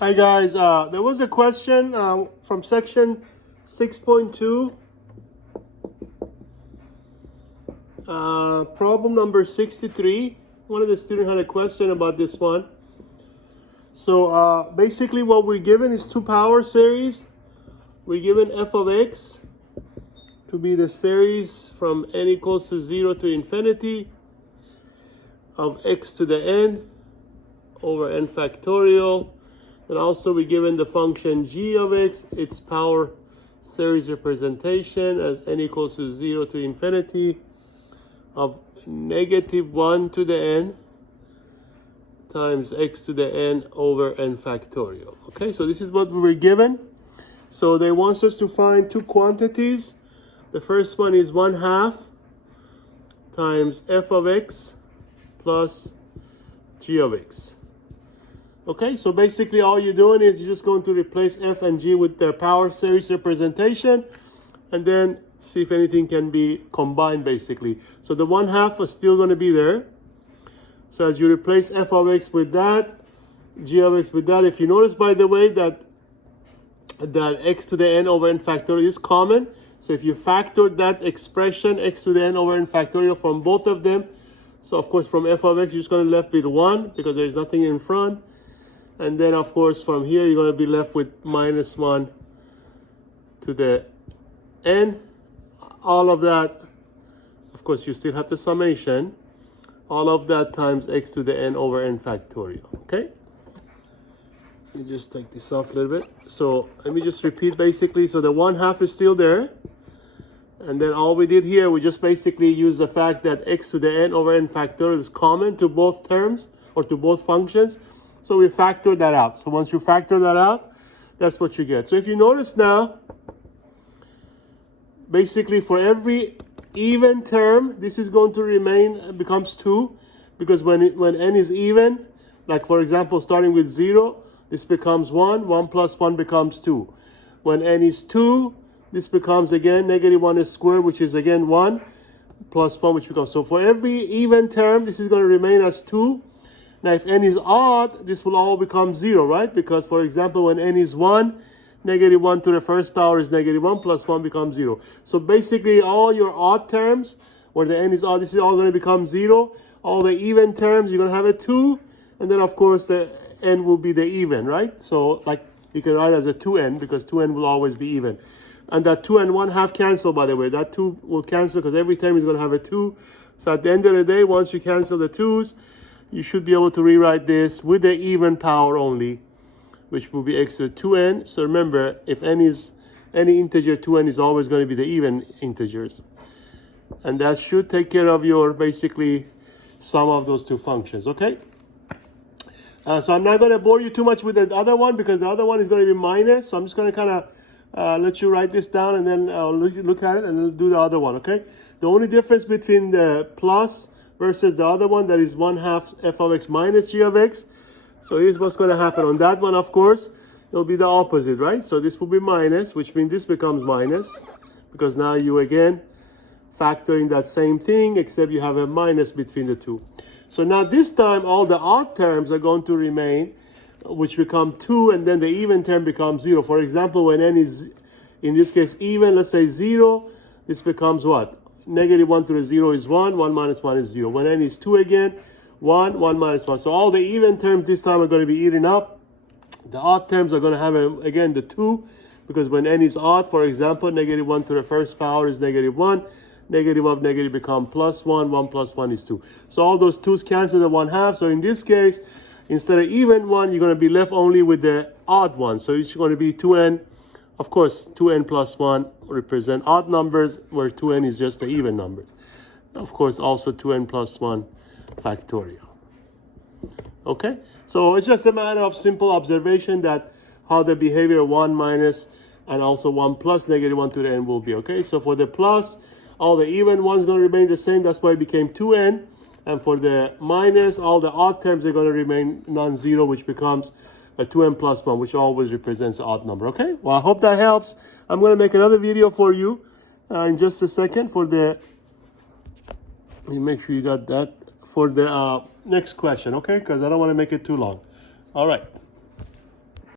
Hi guys, there was a question from section 6.2, problem number 63. One of the students had a question about this one. So basically what we're given is two power series. We're given f of x to be the series from n equals to 0 to infinity of x to the n over n factorial. And also we're given the function g of x, its power series representation as n equals to 0 to infinity of -1 to the n times x to the n over n factorial. Okay, so this is what we were given. So they want us to find two quantities. The first one is 1/2 times f of x plus g of x. Okay, so basically all you're doing is you're just going to replace f and g with their power series representation and then see if anything can be combined basically. So the 1/2 is still going to be there. So as you replace f of x with that, g of x with that, if you notice by the way that x to the n over n factorial is common. So if you factor that expression x to the n over n factorial from both of them, so of course from f of x you're just going to be left with 1 because there's nothing in front. And then, of course, from here, you're going to be left with -1 to the n. All of that, of course, you still have the summation. All of that times x to the n over n factorial, okay? Let me just take this off a little bit. So let me just repeat basically. So the 1/2 is still there. And then all we did here, we just basically used the fact that x to the n over n factorial is common to both terms or to both functions. So we factor that out. So once you factor that out, that's what you get. So if you notice now, basically for every even term, this is going to remain, becomes 2. Because when n is even, like for example, starting with 0, this becomes 1. 1 plus 1 becomes 2. When n is 2, this becomes again -1 is squared, which is again 1, plus 1, which becomes. So for every even term, this is going to remain as 2. Now, if n is odd, this will all become 0, right? Because, for example, when n is 1, -1 to the first power is -1 plus 1 becomes 0. So basically, all your odd terms, where the n is odd, this is all going to become 0. All the even terms, you're going to have a 2. And then, of course, the n will be the even, right? So, like, you can write it as a 2n, because 2n will always be even. And that 2 and 1/2 cancel, by the way. That 2 will cancel, because every term is going to have a 2. So at the end of the day, once you cancel the 2's, you should be able to rewrite this with the even power only, which will be x to 2n. So remember, if n is any integer, 2n is always going to be the even integers. And that should take care of your, basically, sum of those two functions, okay? So I'm not going to bore you too much with the other one, because the other one is going to be minus. So I'm just going to kind of let you write this down, and then look at it, and then do the other one, okay? The only difference between the plus versus the other one, that is 1/2 f of x minus g of x. So here's what's going to happen. On that one, of course, it'll be the opposite, right? So this will be minus, which means this becomes minus, because now you again factoring that same thing, except you have a minus between the two. So now this time, all the odd terms are going to remain, which become 2, and then the even term becomes 0. For example, when n is, in this case, even, let's say 0, this becomes what? -1 to the 0 is 1, 1 minus 1 is 0. When n is 2 again, 1, 1 minus 1. So all the even terms this time are going to be eaten up. The odd terms are going to have, again, the 2, because when n is odd, for example, -1 to the first power is -1. Negative of negative become +1, 1 plus 1 is 2. So all those 2's cancel the 1/2. So in this case, instead of even 1, you're going to be left only with the odd one. So it's going to be 2n. Of course, 2n plus 1 represent odd numbers, where 2n is just the even numbers. Of course, also 2n plus 1 factorial. Okay? So it's just a matter of simple observation that how the behavior 1 minus and also 1 plus -1 to the n will be. Okay? So for the plus, all the even ones are going to remain the same. That's why it became 2n. And for the minus, all the odd terms are going to remain non-zero, which becomes a 2n plus 1, which always represents an odd number, okay? Well, I hope that helps. I'm going to make another video for you in just a second for the, let me make sure you got that, for the next question, okay? Because I don't want to make it too long. All right.